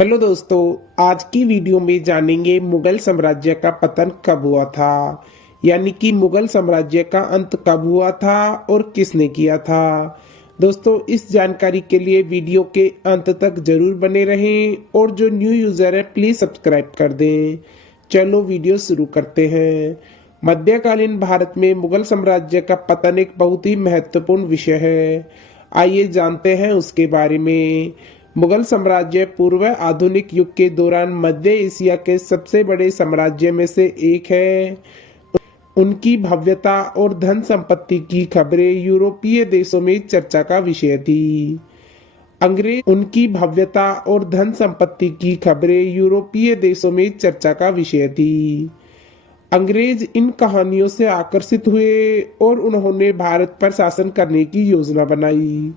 Hello दोस्तों, आज की वीडियो में जानेंगे मुगल साम्राज्य का पतन कब हुआ था, यानी कि मुगल साम्राज्य का अंत कब हुआ था और किसने किया था। दोस्तों, इस जानकारी के लिए वीडियो के अंत तक जरूर बने रहें और जो न्यू यूजर है प्लीज सब्सक्राइब कर दें। चलो वीडियो शुरू करते हैं। मध्यकालीन भारत में मुगल साम्राज्य का पतन एक बहुत ही महत्वपूर्ण विषय है। आइए जानते हैं उसके बारे में। मुगल साम्राज्य पूर्व आधुनिक युग के दौरान मध्य एशिया के सबसे बड़े साम्राज्य में से एक है। उनकी भव्यता और धन संपत्ति की खबरें यूरोपीय देशों में चर्चा का विषय थी। अंग्रेज उनकी भव्यता और धन संपत्ति की खबरें यूरोपीय देशों में चर्चा का विषय थी। अंग्रेज इन कहानियों से आकर्षित हुए और उन्होंने भारत पर शासन करने की योजना बनाई।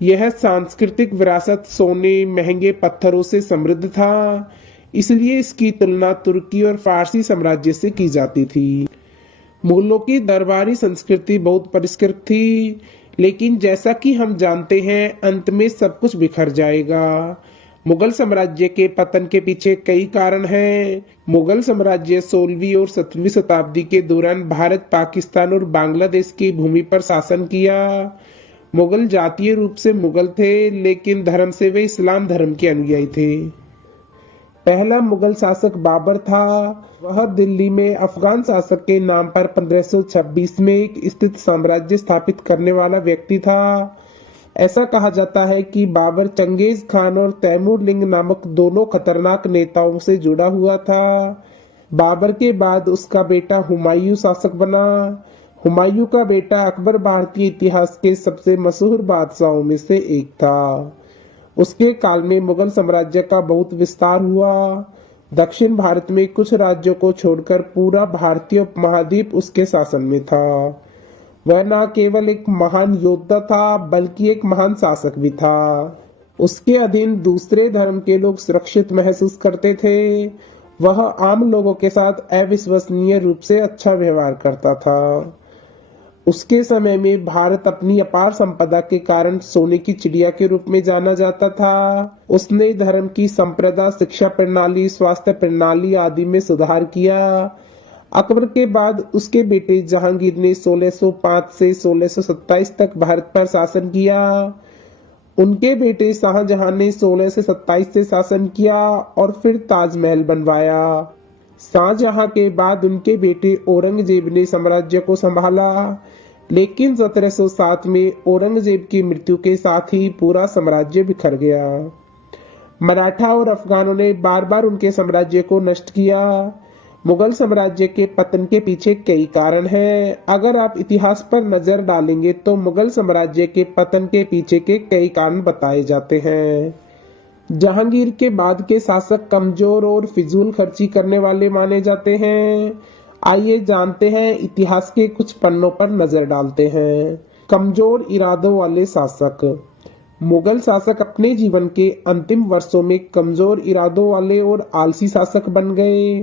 यह सांस्कृतिक विरासत सोने, महंगे पत्थरों से समृद्ध था, इसलिए इसकी तुलना तुर्की और फारसी साम्राज्य से की जाती थी। मुगलों की दरबारी संस्कृति बहुत परिष्कृत थी, लेकिन जैसा कि हम जानते हैं अंत में सब कुछ बिखर जाएगा। मुगल साम्राज्य के पतन के पीछे कई कारण हैं। मुगल साम्राज्य 16वीं और 17वीं शताब्दी के दौरान भारत, पाकिस्तान और बांग्लादेश की भूमि पर शासन किया। मुगल जातीय रूप से मुगल थे, लेकिन धर्म से वे इस्लाम धर्म के अनुयायी थे। पहला मुगल शासक बाबर था। वह दिल्ली में अफगान शासक के नाम पर 1526 में एक स्थित साम्राज्य स्थापित करने वाला व्यक्ति था। ऐसा कहा जाता है कि बाबर चंगेज खान और तैमूर लिंग नामक दोनों खतरनाक नेताओं से जुड़ा हुआ था। बाबर के बाद उसका बेटा हुमायूं शासक बना। हुमायूं का बेटा अकबर भारतीय इतिहास के सबसे मशहूर बादशाहों में से एक था। उसके काल में मुगल साम्राज्य का बहुत विस्तार हुआ। दक्षिण भारत में कुछ राज्यों को छोड़कर पूरा भारतीय उपमहाद्वीप उसके शासन में था। वह न केवल एक महान योद्धा था, बल्कि एक महान शासक भी था। उसके अधीन दूसरे धर्म के लोग सुरक्षित महसूस करते थे। वह आम लोगों के साथ अविश्वसनीय रूप से अच्छा व्यवहार करता था। उसके समय में भारत अपनी अपार संपदा के कारण सोने की चिड़िया के रूप में जाना जाता था। उसने धर्म की संप्रदा, शिक्षा प्रणाली, स्वास्थ्य प्रणाली आदि में सुधार किया। अकबर के बाद उसके बेटे जहांगीर ने 1605 से 1627 तक भारत पर शासन किया। उनके बेटे शाहजहां ने 16 से 27 से शासन किया और फिर ताजमहल बनवाया। शाहजहां के बाद उनके बेटे औरंगजेब ने साम्राज्य को संभाला, लेकिन 1707 में औरंगजेब की मृत्यु के साथ ही पूरा साम्राज्य बिखर गया। मराठा और अफगानों ने बार बार उनके साम्राज्य को नष्ट किया। मुगल साम्राज्य के पतन के पीछे कई कारण हैं। अगर आप इतिहास पर नजर डालेंगे तो मुगल साम्राज्य के पतन के पीछे के कई कारण बताए जाते हैं। जहांगीर के बाद के शासक कमजोर और फिजूल खर्ची करने वाले माने जाते हैं। आइए जानते हैं, इतिहास के कुछ पन्नों पर नजर डालते हैं। कमजोर इरादों वाले शासक। मुगल शासक अपने जीवन के अंतिम वर्षों में कमजोर इरादों वाले और आलसी शासक बन गए।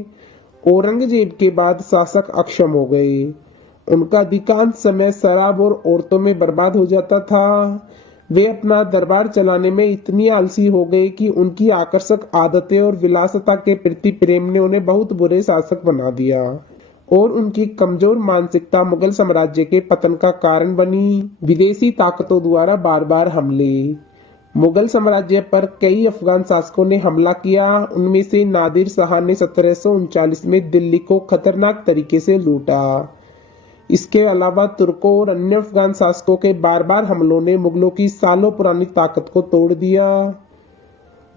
औरंगजेब के बाद शासक अक्षम हो गए। उनका अधिकांश समय शराब और औरतों में बर्बाद हो जाता था। वे अपना दरबार चलाने में इतनी आलसी हो गए कि उनकी आकर्षक आदतें और विलासिता के प्रति प्रेम ने उन्हें बहुत बुरे शासक बना दिया और उनकी कमजोर मानसिकता मुगल साम्राज्य के पतन का कारण बनी। विदेशी ताकतों द्वारा बार बार हमले। मुगल साम्राज्य पर कई अफगान शासकों ने हमला किया। उनमें से नादिर शाह ने 1739 में दिल्ली को खतरनाक तरीके से लूटा। इसके अलावा तुर्कों और अन्य अफगान शासकों के बार बार हमलों ने मुगलों की सालों पुरानी ताकत को तोड़ दिया।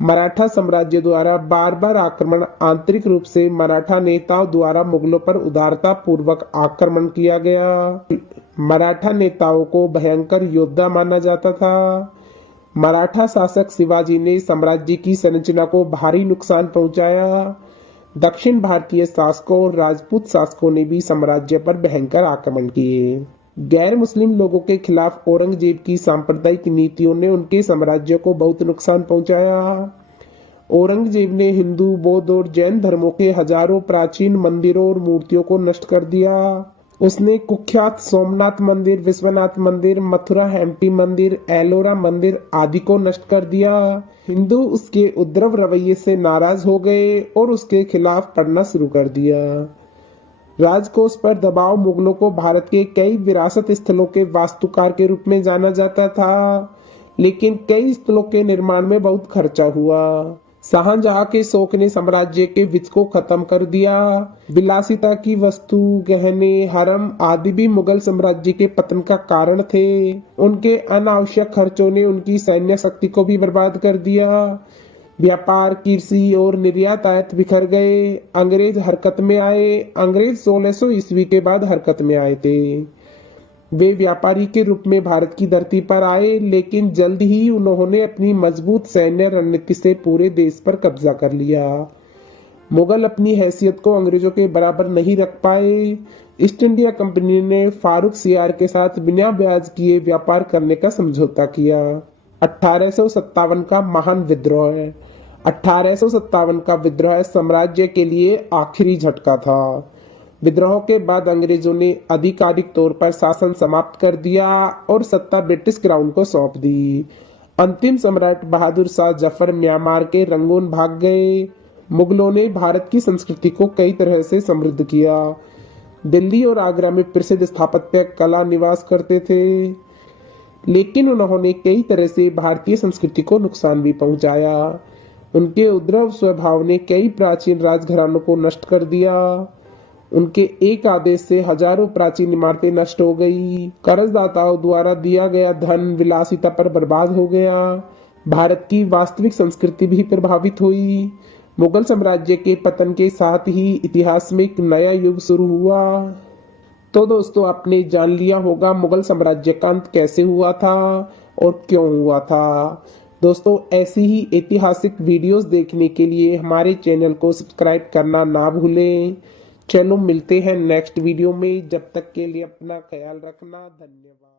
मराठा साम्राज्य द्वारा बार बार आक्रमण। आंतरिक रूप से मराठा नेताओं द्वारा मुगलों पर उदारता पूर्वक आक्रमण किया गया। मराठा नेताओं को भयंकर योद्धा माना जाता था। मराठा शासक शिवाजी ने साम्राज्य की संरचना को भारी नुकसान पहुंचाया। दक्षिण भारतीय शासकों और राजपूत शासकों ने भी साम्राज्य पर भयंकर आक्रमण किए। गैर मुस्लिम लोगों के खिलाफ औरंगजेब की सांप्रदायिक नीतियों ने उनके साम्राज्य को बहुत नुकसान पहुंचाया। औरंगजेब ने हिंदू, बौद्ध और जैन धर्मों के हजारों प्राचीन मंदिरों और मूर्तियों को नष्ट कर दिया। उसने कुख्यात सोमनाथ मंदिर, विश्वनाथ मंदिर, मथुरा हेम्पी मंदिर, एलोरा मंदिर आदि को नष्ट कर दिया। हिंदू उसके उपद्रव रवैये से नाराज हो गए और उसके खिलाफ पढ़ना शुरू कर दिया। राजकोष पर दबाव मुगलों को भारत के कई विरासत स्थलों के वास्तुकार के रूप में जाना जाता था, लेकिन कई स्थलों के निर्माण में बहुत खर्चा हुआ। शाहजहां के शौक ने साम्राज्य के वित्त को खत्म कर दिया। विलासिता की वस्तु, गहने, हरम आदि भी मुगल साम्राज्य के पतन का कारण थे। उनके अनावश्यक खर्चों ने उनकी सैन्य शक्ति को भी बर्बाद कर दिया। व्यापार, कृषि और निर्यात आयात बिखर गए। अंग्रेज हरकत में आए। अंग्रेज 1600 ईस्वी के बाद हरकत में आए थे। वे व्यापारी के रूप में भारत की धरती पर आए, लेकिन जल्द ही उन्होंने अपनी मजबूत सैन्य रणनीति से पूरे देश पर कब्जा कर लिया। मुगल अपनी हैसियत को अंग्रेजों के बराबर नहीं रख पाए। ईस्ट इंडिया कंपनी ने फारूक सियार के साथ बिना ब्याज किए व्यापार करने का समझौता किया। 1857 का महान विद्रोह। 1857 का विद्रोह साम्राज्य के लिए आखिरी झटका था। विद्रोह के बाद अंग्रेजों ने आधिकारिक तौर पर शासन समाप्त कर दिया और सत्ता ब्रिटिश क्राउन को सौंप दी। अंतिम सम्राट बहादुर शाह जफर म्यांमार के रंगून भाग गए। मुगलों ने भारत की संस्कृति को कई तरह से समृद्ध किया। दिल्ली और आगरा में प्रसिद्ध स्थापत्य कला निवास करते थे, लेकिन उन्होंने कई तरह से भारतीय संस्कृति को नुकसान भी पहुंचाया। उनके उद्रव स्वभाव ने कई प्राचीन राजघरानों को नष्ट कर दिया। उनके एक आदेश से हजारों प्राचीन इमारतें नष्ट हो गई। कर्जदाताओं द्वारा दिया गया धन विलासिता पर बर्बाद हो गया। भारत की वास्तविक संस्कृति भी प्रभावित हुई। मुगल साम्राज्य के पतन के साथ ही इतिहास में एक नया युग शुरू हुआ। तो दोस्तों, आपने जान लिया होगा मुगल साम्राज्य का अंत कैसे हुआ था और क्यों हुआ था। दोस्तों, ऐसी ही ऐतिहासिक वीडियोस देखने के लिए हमारे चैनल को सब्सक्राइब करना ना भूलें। चलो मिलते हैं नेक्स्ट वीडियो में। जब तक के लिए अपना ख्याल रखना। धन्यवाद।